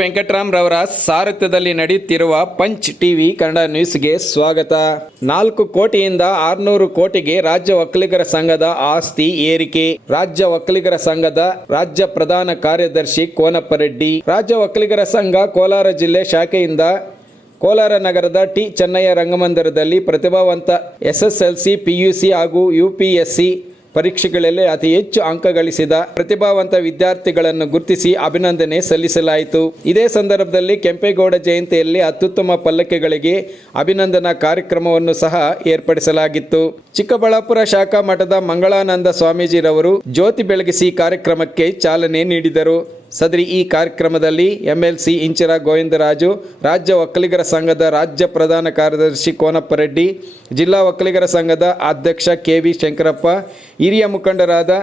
ವೆಂಕಟರಾಮ್ ರವರ ಸಾರಥ್ಯದಲ್ಲಿ ನಡೆಯುತ್ತಿರುವ punch TV Kannada ನ್ಯೂಸ್ಗೆ ಸ್ವಾಗತ. ನಾಲ್ಕು ಕೋಟಿಯಿಂದ ಆರ್ನೂರು ಕೋಟಿಗೆ ರಾಜ್ಯ ಒಕ್ಕಲಿಗರ ಸಂಘದ ಆಸ್ತಿ ಏರಿಕೆ. ರಾಜ್ಯ ಒಕ್ಕಲಿಗರ ಸಂಘದ ರಾಜ್ಯ ಪ್ರಧಾನ ಕಾರ್ಯದರ್ಶಿ ಕೋನಪ್ಪರೆಡ್ಡಿ. ರಾಜ್ಯ ಒಕ್ಕಲಿಗರ ಸಂಘ ಕೋಲಾರ ಜಿಲ್ಲೆ ಶಾಖೆಯಿಂದ ಕೋಲಾರ ನಗರದ ಟಿ. ಚೆನ್ನಯ್ಯ ರಂಗಮಂದಿರದಲ್ಲಿ ಪ್ರತಿಭಾವಂತ ಎಸ್ಎಸ್ಎಲ್ಸಿ ಪಿಯುಸಿ ಹಾಗೂ ಯುಪಿಎಸ್ಸಿ ಪರೀಕ್ಷೆಗಳಲ್ಲಿ ಅತಿ ಹೆಚ್ಚು ಅಂಕ ಗಳಿಸಿದ ಪ್ರತಿಭಾವಂತ ವಿದ್ಯಾರ್ಥಿಗಳನ್ನು ಗುರುತಿಸಿ ಅಭಿನಂದನೆ ಸಲ್ಲಿಸಲಾಯಿತು. ಇದೇ ಸಂದರ್ಭದಲ್ಲಿ ಕೆಂಪೇಗೌಡ ಜಯಂತಿಯಲ್ಲಿ ಅತ್ಯುತ್ತಮ ಪಲ್ಲಕ್ಕೆಗಳಿಗೆ ಅಭಿನಂದನಾ ಕಾರ್ಯಕ್ರಮವನ್ನು ಸಹ ಏರ್ಪಡಿಸಲಾಗಿತ್ತು. ಚಿಕ್ಕಬಳ್ಳಾಪುರ ಶಾಖಾ ಮಠದ ಮಂಗಳಾನಂದ ಸ್ವಾಮೀಜಿರವರು ಜ್ಯೋತಿ ಬೆಳಗಿಸಿ ಕಾರ್ಯಕ್ರಮಕ್ಕೆ ಚಾಲನೆ ನೀಡಿದರು. ಸದರಿ ಈ ಕಾರ್ಯಕ್ರಮದಲ್ಲಿ ಎಂಎಲ್ಸಿ ಇಂಚಿರ ಗೋವಿಂದರಾಜು ರಾಜ್ಯ ಒಕ್ಕಲಿಗರ ಸಂಘದ ರಾಜ್ಯ ಪ್ರಧಾನ ಕಾರ್ಯದರ್ಶಿ ಕೋನಪ್ಪ ರೆಡ್ಡಿ, ಜಿಲ್ಲಾ ಒಕ್ಕಲಿಗರ ಸಂಘದ ಅಧ್ಯಕ್ಷ ಕೆ ವಿ ಶಂಕರಪ್ಪ, ಹಿರಿಯ ಮುಖಂಡರಾದ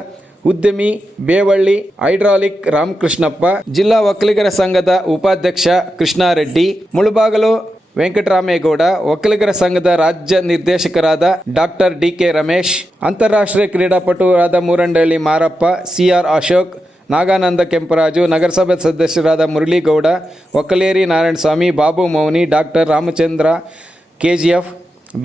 ಉದ್ಯಮಿ ಬೇವಳ್ಳಿ, ಹೈಡ್ರಾಲಿಕ್ ರಾಮಕೃಷ್ಣಪ್ಪ, ಜಿಲ್ಲಾ ಒಕ್ಕಲಿಗರ ಸಂಘದ ಉಪಾಧ್ಯಕ್ಷ ಕೃಷ್ಣಾರೆಡ್ಡಿ, ಮುಳುಬಾಗಲು ವೆಂಕಟರಾಮೇಗೌಡ, ಒಕ್ಕಲಿಗರ ಸಂಘದ ರಾಜ್ಯ ನಿರ್ದೇಶಕರಾದ ಡಾಕ್ಟರ್ ಡಿ ಕೆ ರಮೇಶ್, ಅಂತಾರಾಷ್ಟ್ರೀಯ ಕ್ರೀಡಾಪಟುರಾದ ಮೂರಂಡಳ್ಳಿ ಮಾರಪ್ಪ, ಸಿಆರ್ ಅಶೋಕ್ ನಾಗಾನಂದ ಕೆಂಪರಾಜು, ನಗರಸಭೆ ಸದಸ್ಯರಾದ Muraligowda, Okkaleri Narayanaswamy, Babu Mouni, doctor Ramachandra K G F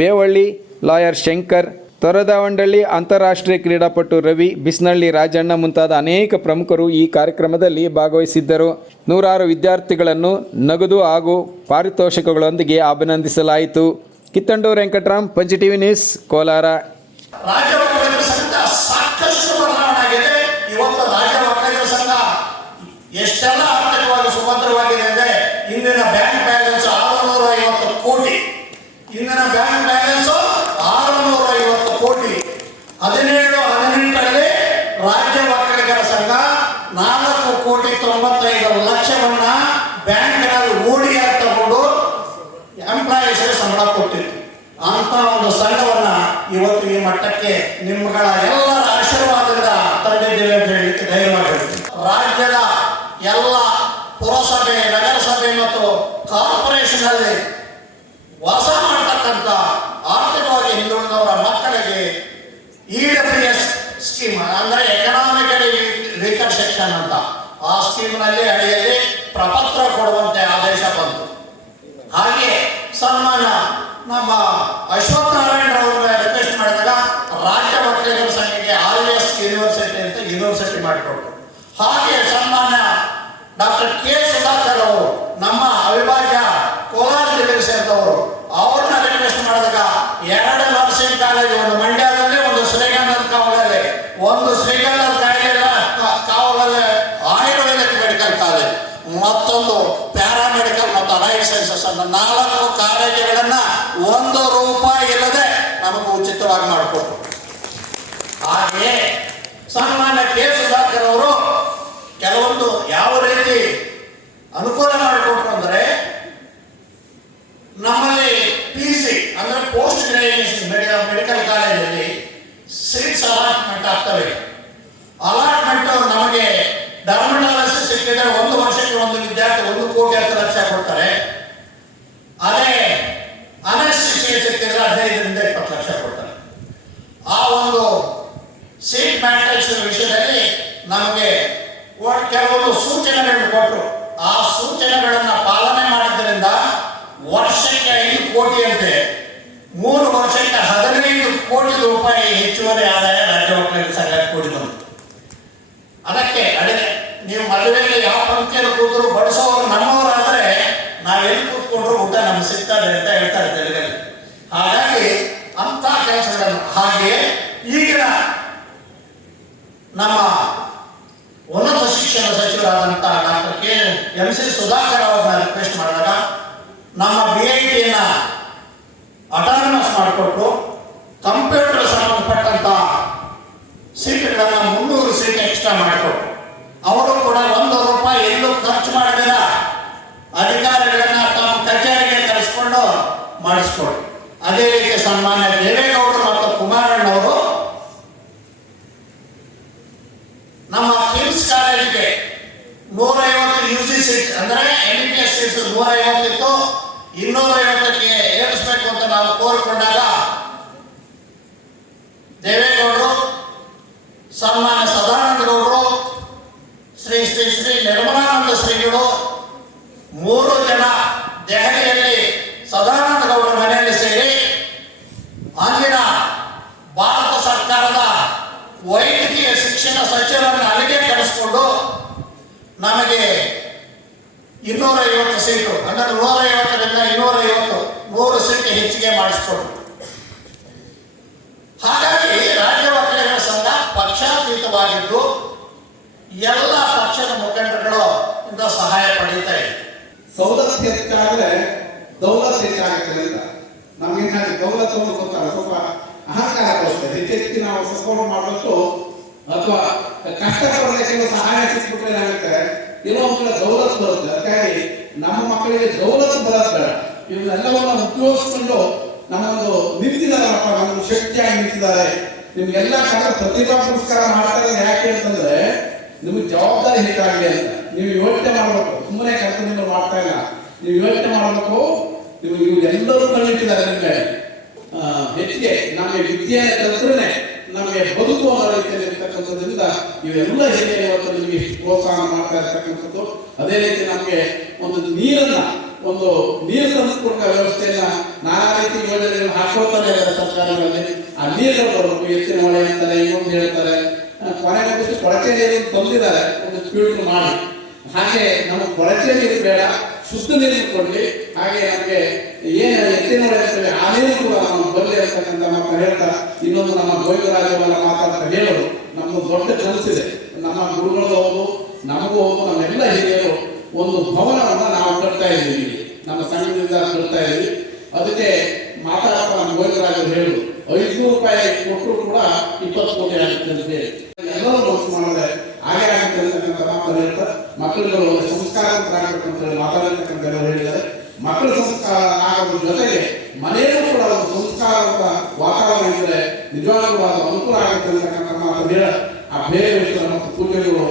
Bevalli lawyer Shankar Toradavandalli ಅಂತಾರಾಷ್ಟ್ರೀಯ ಕ್ರೀಡಾಪಟು ರವಿ, ಬಿಸ್ನಳ್ಳಿ ರಾಜಣ್ಣ ಮುಂತಾದ ಅನೇಕ ಪ್ರಮುಖರು ಈ ಕಾರ್ಯಕ್ರಮದಲ್ಲಿ ಭಾಗವಹಿಸಿದ್ದರು. ನೂರಾರು ವಿದ್ಯಾರ್ಥಿಗಳನ್ನು ನಗದು ಹಾಗೂ ಪಾರಿತೋಷಕಗಳೊಂದಿಗೆ ಅಭಿನಂದಿಸಲಾಯಿತು. ಕಿತ್ತಂಡೂರು ವೆಂಕಟರಾಮ್, ಪಂಚಿ ಟಿವಿ ನ್ಯೂಸ್, ಕೋಲಾರ ರಾಜ್ಯ ಒಕ್ಕಲಿಗರ ಸಂಘ ಸಾಕಷ್ಟು ಬದಲಾವಣೆ ಆಗಿದೆ ಇವತ್ತು ರಾಜ್ಯ ಒಕ್ಕಲಿಗರ ಸಂಘ ಎಷ್ಟೆಲ್ಲ ಆರ್ಥಿಕವಾಗಿ ಸುಭದ್ರವಾಗಿದೆ ಅಂದ್ರೆ ಇಂದಿನ ಬ್ಯಾಂಕ್ ಬ್ಯಾಲೆನ್ಸ್ ಆರುನೂರ ಐವತ್ತು ಕೋಟಿ ಇಂದಿನ ಬ್ಯಾಂಕ್ ಬ್ಯಾಲೆನ್ಸ್ ಆರುನೂರ ಐವತ್ತು ಕೋಟಿ ಹದಿನೇಳು ಹದಿನೆಂಟರಲ್ಲಿ ರಾಜ್ಯ ಒಕ್ಕಲಿಗರ ಸಂಘ ನಾಲ್ಕು ಕೋಟಿ ತೊಂಬತ್ತೈದು ಲಕ್ಷವನ್ನ ಬ್ಯಾಂಕ್ನಲ್ಲಿ ಹೂಡಿಯಾಗಿ ತಗೊಂಡು ಎಂಪ್ಲಾಯೀಸ್ಗೆ ಸಂಬಳ ಕೊಟ್ಟಿತ್ತು ಅಂತ ಒಂದು ಸಂಘವನ್ನ ಇವತ್ತು ಈ ಮಟ್ಟಕ್ಕೆ ನಿಮ್ಮಗಳ ಎಲ್ಲರ ಆಶೀರ್ವಾದದಿಂದ ತಂದಿದ್ದೇವೆ ಅಂತ ಹೇಳಿ ದಯವಾಗಿ ರಾಜ್ಯದ ಎಲ್ಲ ಪುರಸಭೆ, ನಗರಸಭೆ ಮತ್ತು ಕಾರ್ಪೊರೇಷನ್ ಅಲ್ಲಿ ವಾಸ ಮಾಡತಕ್ಕಂತ ಆರ್ಥಿಕವಾಗಿ ಹಿಂದುಳಿದವರ ಮಕ್ಕಳಿಗೆ ಇ ಡಬ್ಲ್ಯೂ ಎಸ್ ಸ್ಕೀಮ್ ಅಂದ್ರೆ ಎಕನಾಮಿಕಲಿ ವೀಕರ್ ಸೆಕ್ಷನ್ ಅಂತ. ಆ ಸ್ಕೀಮ್ನಲ್ಲಿ ಅಡಿಯಲ್ಲಿ ಪ್ರಪತ್ರ ಕೊಡುವಂತೆ ಆದೇಶ ಬಂತು. ಹಾಗೆ ಸನ್ಮಾನ ನಮ್ಮ ಅಶ್ವಥ್ ನಾರಾಯಣ ಅವರ ರಿಕ್ವೆಸ್ಟ್ ಮಾಡಿದಾಗ ರಾಜ್ಯ ವಕೀಲರ ಸಂಘಕ್ಕೆ ಆರ್ ಎಸ್ ಯೂನಿವರ್ಸಿಟಿ ಅಂತ ಯೂನಿವರ್ಸಿಟಿ ಮಾಡಿಕೊಟ್ಟು ಹಾಗೆ ಸನ್ಮಾನ ಡಾಕ್ಟರ್ ಕೆ ಸುಧಾಕರ್ ಅವರು, ನಮ್ಮ ಅವಿಭಾಜ್ಯ ಕೋಲಾರ ಜಿಲ್ಲೆಗೆ ಸೇರಿದವರು, ಅವ್ರನ್ನ ರಿಕ್ವೆಸ್ಟ್ ಮಾಡಿದಾಗ ಎರಡು ನರ್ಸಿಂಗ್ ಕಾಲೇಜ್ ಒಂದು ಮತ್ತೊಂದು ಪ್ಯಾರಾಮೆಡಿಕಲ್ ಮತ್ತು ಅಲೈಡ್ ಸೈನ್ಸಸ್ ಅನ್ನ ನಾಲ್ಕು ಕಾಲೇಜುಗಳನ್ನ ಒಂದು ರೂಪಾಯಿ ಇಲ್ಲದೆ ನಮಗೆ ಉಚಿತವಾಗಿ ಮಾಡಿಕೊಟ್ರು ಹಾಗೆಯೇ ಸನ್ಮಾನ್ಯ ಕೆ ಸುಧಾಕರ್ ಅವರು ಕೆಲವೊಂದು ಯಾವ ರೀತಿ ಅನುಕೂಲ ಮಾಡಿಕೊಟ್ರು ಅಂದ್ರೆ ನಮ್ಮಲ್ಲಿ ಪಿ ಸಿ ಅಂದ್ರೆ ಪೋಸ್ಟ್ ಗ್ರಾಜುಯೇಷನ್ ಮೆಡಿಕಲ್ ಕಾಲೇಜಲ್ಲಿ ಸೀಟ್ಸ್ ಅಲಾಟ್ಮೆಂಟ್ ಆಗ್ತವೆ ಅಲಾಟ್ಮೆಂಟ್ ನಮಗೆ ಡರ್ಮಟಾಲಜಿಸ್ಟ್ ಸಿಕ್ಕಿದ್ರೆ ಒಂದು ವರ್ಷಕ್ಕೆ ಒಂದು ವಿದ್ಯಾರ್ಥಿ ಒಂದು ಕೋಟಿ ಹತ್ತು ಲಕ್ಷ ಕೊಡ್ತಾರೆ ಅದೇ ಅನಸ್ಟಿಸಿಯ ಸಿಕ್ಕಿದ್ರೆ ಹದಿನೈದರಿಂದ ಇಪ್ಪತ್ತು ಲಕ್ಷ ಕೊಡ್ತಾರೆ ಆ ಒಂದು ಸೀಟ್ ಮ್ಯಾಟ್ರಿಕ್ಸ್ ವಿಷಯದಲ್ಲಿ ನಮಗೆ ಒಟ್ಟು ಕೆಲವೊಂದು ಸೂಚನೆಗಳನ್ನು ಕೊಟ್ಟರು ಆ ಸೂಚನೆಗಳನ್ನ ಪಾಲನೆ ಮಾಡಿದ್ರಿಂದ ವರ್ಷಕ್ಕೆ ಐದು ಕೋಟಿ ಅಂತೆ ಮೂರು ವರ್ಷಕ್ಕೆ ಹದಿನೈದು ಕೋಟಿ ರೂಪಾಯಿ ಹೆಚ್ಚುವರಿ ಆದಾಯ ರಾಜ್ಯ ಒಕ್ಕಲಿಗರ ಸಂಘ ಕೂಡಿ ಬಂತು. ಅದಕ್ಕೆ ಅಡಿಗೆ ನೀವು ಮದುವೆಯಲ್ಲಿ ಯಾವ ಪಂಕ್ತಿಯಲ್ಲಿ ಕೂತರು ಬಡಿಸೋರು ನಮ್ಮವರಾದ್ರೆ ಎಲ್ಲಿ ಕೂತ್ಕೊಂಡ್ರು ಊಟ ನಮ್ಗೆ ಸಿಗ್ತದೆ ಅಂತ ಹೇಳ್ತಾರೆ ತೆಲುಗಲ್ಲಿ ಹಾಗಾಗಿ ಅಂತ ಕೆಲಸಗಳನ್ನು ಹಾಗೆ ಈಗಿನ ನಮ್ಮ ಉನ್ನತ ಶಿಕ್ಷಣ ಸಚಿವರಾದಂತಹ doctor K M C Sudhakar ಅವ್ರನ್ನ ರಿಕ್ವೆಸ್ಟ್ ಮಾಡಿದಾಗ ನಮ್ಮ ಬಿ ಐ ಟಿಯನ್ನ ಅಟಾನಮಸ್ ಮಾಡಿಕೊಟ್ರು. ಕಂಪ್ಯೂಟರ್ ಸಂಬಂಧಪಟ್ಟಂತ ಸೀಟ್ಗಳನ್ನ ಮುನ್ನೂರು ಸೀಟ್ ಎಕ್ಸ್ಟ್ರಾ ಮಾಡಿಕೊಟ್ರು ಅವರು ಕೂಡ ಒಂದು ರೂಪಾಯಿ ಎಲ್ಲೂ ಖರ್ಚು ಮಾಡಿದ ಅಧಿಕಾರಿಗಳನ್ನ ತಮ್ಮ ಕಚೇರಿಗೆ ಕರೆಸ್ಕೊಂಡು ಮಾಡಿಸ್ಕೊಡು. ಅದೇ ರೀತಿ ಸನ್ಮಾನ್ಯ ದೇವೇಗೌಡರು ಮತ್ತು ಕುಮಾರಣ್ಣವರು ನಮ್ಮ ಕಿಮ್ಸ್ ಕಾಲೇಜಿಗೆ ನೂರೈವತ್ತು ಯು ಜಿ ಸೀಟ್ ಅಂದ್ರೆ ಎಂ ಬಿ ಎಸ್ ಸೀಟ್ಸ್ ನೂರೈವತ್ತಿತ್ತು ಇನ್ನೂರೈವತ್ತಕ್ಕೆ ಏರಿಸಬೇಕು ಅಂತ ನಾವು ಕೋರಿಕೊಂಡಾಗ ದೇವೇಗೌಡರು, ಸನ್ಮಾನ್ಯ ಸದಾನಂದಗೌಡರು, ಶ್ರೀ ಶ್ರೀ ಶ್ರೀ ನಿರ್ಮಲಾನಂದ ಶ್ರೀಗಳು, ಮೂರು ಜನ ದೆಹಲಿಯಲ್ಲಿ ಸದಾನಂದ ಗೌಡರ ಮನೆಯಲ್ಲಿ ಸೇರಿ ಅಂದಿನ ಭಾರತ ಸರ್ಕಾರದ ವೈದ್ಯಕೀಯ ಶಿಕ್ಷಣ ಸಚಿವರನ್ನು ಅಲ್ಲಿಗೆ ಕರೆಸಿಕೊಂಡು ನಮಗೆ ಇನ್ನೂರೈವತ್ತು ಸೀಟು, ಅಂದರೆ ನೂರೈವತ್ತರಿಂದ ಇನ್ನೂರೈವತ್ತು, ನೂರು ಸೀಟು ಹೆಚ್ಚಿಗೆ ಮಾಡಿಸ್ಕೊಂಡು ಹಾಗಾಗಿ ರಾಜ್ಯ ವಕೀಲರ ಸಂಘ ಪಕ್ಷಾತೀತವಾಗಿದ್ದು ಎಲ್ಲ ಪಕ್ಷದ ಮುಖಂಡರುಗಳು ಇಂದ ಸಹಾಯ ಪಡೀತಾ ಇದೆ. ಸವಲತ್ತು ಹೆಚ್ಚಾದ್ರೆ ದೌಲತ್ ಹೆಚ್ಚಾಗುತ್ತೆ ಅಂತ. ನಮ್ಗೆ ದೌಲತ್ ಒಂದು ಗೊತ್ತಲ್ಲ ಸ್ವಲ್ಪ ಅಹಂಕಾರ ಬರುತ್ತೆ ಹೆಚ್ಚೆಚ್ಚು ನಾವು ಸಪೋರ್ಟ್ ಮಾಡಬೇಕು. ಅಥವಾ ಕಷ್ಟ ಪ್ರದೇಶಗಳು ಸಹಾಯ ಸಿಕ್ಬಿಟ್ರೆ ಏನಾಗುತ್ತೆ? ಏನೋ ಒಂದು ದೌಲತ್ ಬರುತ್ತೆ. ಅದಕ್ಕಾಗಿ ನಮ್ಮ ಮಕ್ಕಳಿಗೆ ದೌಲತ್ ಬರೋದು ಇವನ್ನೆಲ್ಲವನ್ನ ಉಪಯೋಗಿಸ್ಕೊಂಡು ನಮ್ಮೊಂದು ಅಪ್ಪ ನಮ್ಮ ಶಕ್ತಿಯಾಗಿ ನಿಂತಿದ್ದಾರೆ ನಿಮ್ಗೆಲ್ಲ ಕಾಲ ಪ್ರತಿಭಾ ಪುರಸ್ಕಾರ ಮಾಡ್ತಾರೆ ಯಾಕೆ ಅಂತಂದ್ರೆ ನಿಮ್ಗೆ ಜವಾಬ್ದಾರಿ ಹೆಚ್ಚಾಗಿದೆ ಅಂತ. ನೀವು ಯೋಚನೆ ಮಾಡಬೇಕು. ಸುಮ್ಮನೆ ಕರ್ತವ್ಯ ಮಾಡ್ತಾ ಇಲ್ಲ. ನೀವು ಯೋಚನೆ ಮಾಡಬೇಕು. ನೀವು ನೀವು ಎಲ್ಲರೂ ಕಂಡಿಟ್ಟಿದ್ದಾರೆ ನಿಮಗೆ ಹೆಚ್ಚಿಗೆ ನಮಗೆ ವಿದ್ಯೆ ಕಲಿತ್ರೆ ನಮಗೆ ಬದುಕು ರೀತಿಯಲ್ಲಿ ಇರ್ತಕ್ಕಂಥದ್ರಿಂದ ಇವೆಲ್ಲ ಹೇಗೆ ಇವತ್ತು ನಿಮಗೆ ಪ್ರೋತ್ಸಾಹ ಮಾಡ್ತಾ ಇರ್ತಕ್ಕಂಥದ್ದು. ಅದೇ ರೀತಿ ನಮಗೆ ಒಂದು ನೀರನ್ನ ಒಂದು ನೀರು ಸಂಸ್ಕೃತ ವ್ಯವಸ್ಥೆಯನ್ನ ನಾನಾ ರೀತಿ ಯೋಜನೆಗಳನ್ನು ಹಾಕೋತಾನೆ ಸರ್ಕಾರಗಳಲ್ಲಿ. ಆ ನೀರು ಬರಬೇಕು ಹೆಚ್ಚಿನ ಹೊಳೆ ಅಂತಾರೆ ಇನ್ನೊಂದು ಹೇಳ್ತಾರೆ. ಕೊನೆಗೆ ಬಿಟ್ಟು ಕೊಳಚೆ ನೀರು ತಂದಿದ್ದಾರೆ. ಒಂದು ಸ್ಪೀಡ್ ಮಾಡಿ. ಹಾಗೆ ನಮ್ಮ ಕೊಳಚೆ ನೀರು ಬೇಡ, ಶುದ್ಧ ನೀರು ಕೊಡ್ಲಿ. ಹಾಗೆ ನಮಗೆ ಏನು ಹೆಚ್ಚಿನ ಅಂತೇಳಿ ಆ ನೀರು ಕೂಡ ನಾವು ಬರಲಿ ಅಂತಕ್ಕಂಥ ನಮ್ಮ ಹೇಳ್ತಾ ಇನ್ನೊಂದು ನಮ್ಮ ಗೋವಿಂದರಾಜವರ ಮಾತಾಡ್ತಾ ಹೇಳೋದು. ನಮ್ಮ ದೊಡ್ಡ ಕನಸಿದೆ. ನಮ್ಮ ಗುರುಗಳು ಹೌದು, ನಮಗೂ ಹೌದು, ನಮ್ಮೆಲ್ಲ ಹಿರಿಯರು ಒಂದು ಭವನವನ್ನ ನಾವು ಕಟ್ತಾ ಇದ್ದೀವಿ. ನಮ್ಮ ಸಂಘದಿಂದ ಕಟ್ತಾ ಇದ್ದೀವಿ. ಅದಕ್ಕೆ ಮಾತಾಡ್ತಾ ನಮ್ಮ ಗೋವಿಂದರಾಜರು ಹೇಳುದು ಐದ್ನೂರು ರೂಪಾಯಿ ಕೊಟ್ಟರು ಕೂಡ ಇಪ್ಪತ್ತು ಕೋಟಿ ಆಗುತ್ತೆ ಹೇಳಿ. ಎಲ್ಲರೂ ಮೋಸ ಮಾಡಿದ್ರೆ ಹಾಗೆ ಆಗುತ್ತೆ ಅಂತಕ್ಕಂಥ ಮಾತನ್ನು ಹೇಳ್ತಾ ಮಕ್ಕಳುಗಳು ಒಂದು ಸಂಸ್ಕಾರವಂತರಾಗಬೇಕು ಅಂತ ಹೇಳಿ ಮಾತಾಡತಕ್ಕಂಥ ಹೇಳಿದ್ದಾರೆ. ಮಕ್ಕಳ ಸಂಸ್ಕಾರ ಆಗೋದ್ರ ಜೊತೆಗೆ ಮನೆಯಲ್ಲೂ ಕೂಡ ಒಂದು ಸಂಸ್ಕಾರದ ವಾತಾವರಣ ಇದ್ರೆ ನಿಜವಾಗ್ಲೂ ಅನುಕೂಲ ಆಗುತ್ತೆ ಅಂತಕ್ಕಂಥ ಮಾತನ್ನು ಹೇಳ. ಆ ಬೇರೆ ವಿಷಯ ಮತ್ತು ಪೂಜೆಗಳು